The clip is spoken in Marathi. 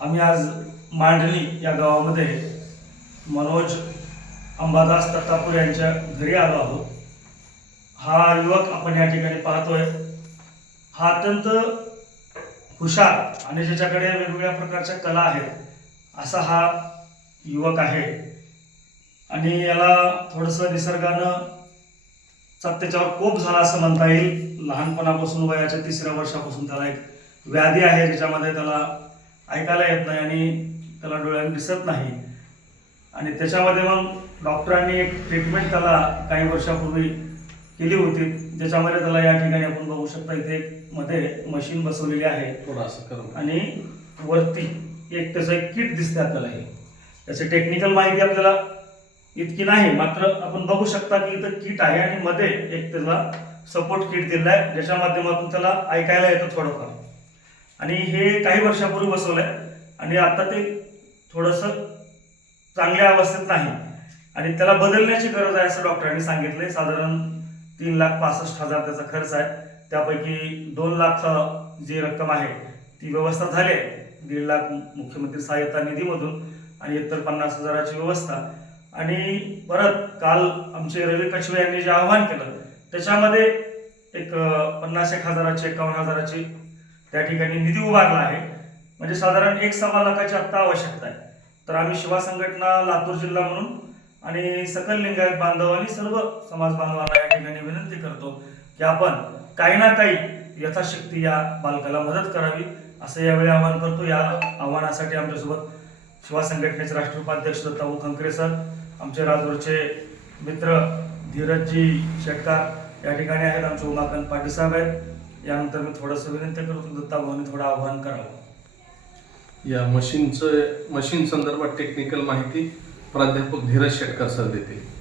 आम्ही आज मांडली या गावामध्ये मनोज अंबादास तत्तापूर यांच्या घरी आलो आहोत. हा युवक आपण या ठिकाणी पाहतोय. हा अत्यंत हुशार आणि ज्याच्याकडे वेगवेगळ्या प्रकारच्या कला आहेत असा हा युवक आहे. आणि याला थोडंसं निसर्गानं चा त्याच्यावर कोप झाला असं म्हणता येईल. लहानपणापासून वयाच्या तिसऱ्या वर्षापासून त्याला एक व्याधी आहे ज्याच्यामध्ये त्याला ऐकायला येत नाही आणि त्याला डोळ्याने दिसत नाही. आणि त्याच्यामध्ये मग डॉक्टरांनी एक ट्रीटमेंट त्याला काही वर्षापूर्वी केली होती. ज्याच्यामध्ये त्याला या ठिकाणी आपण बघू शकता इथे एक मध्ये मशीन बसवलेली आहे. थोडं असं करून. आणि वरती एक त्याचं एक किट दिसते आपल्याला हे. त्याची टेक्निकल माहिती आपल्याला इतकी नाही. मात्र आपण बघू शकता की इथं किट आहे आणि मध्ये एक त्याला सपोर्ट किट दिलेला आहे. ज्याच्या माध्यमातून त्याला ऐकायला येतं थोडंफार. आणि हे काही वर्षापूर्वी बसवलं आहे आणि आता ते थोडंसं चांगल्या अवस्थेत नाही. आणि त्याला बदलण्याची गरज आहे असं डॉक्टरांनी सांगितलंय. साधारण तीन लाख पासष्ट हजार त्याचा खर्च आहे. त्यापैकी दोन लाख जी रक्कम आहे ती व्यवस्था झाली आहे. दीड लाख मुख्यमंत्री सहाय्यता निधीमधून आणि इतर पन्नास हजाराची व्यवस्था. आणि परत काल आमचे रवी कछवे यांनी जे आवाहन केलं त्याच्यामध्ये एक पन्नास एक हजाराची एकावन्न हजाराची त्या ठिकाणी निधी उभारला आहे. म्हणजे साधारण एक सव्वा लाखाची आत्ता आवश्यकता आहे. तर आम्ही शिवा संघटना लातूर जिल्हा म्हणून आणि सकल लिंगायत बांधव आणि सर्व समाज बांधवांना या ठिकाणी विनंती करतो की आपण काही ना काही यथाशक्ती या बालकाला मदत करावी असं यावेळी आवाहन करतो. या आव्हानासाठी आमच्यासोबत शिवा संघटनेचे राष्ट्रीय उपाध्यक्ष दत्ताभाऊ खंकरे सर आमचे राजूरचे मित्र धीरजजी शेटकार या ठिकाणी आहेत. आमचे उमाकांत पाटील साहेब आहेत. यानंतर मी थोडंसं विनंती करतो दत्ताभाऊने थोडं आव्हान करावं. या मशीनचं मशीन संदर्भात टेक्निकल माहिती प्राध्यापक धीरज शेटकर सर देतील.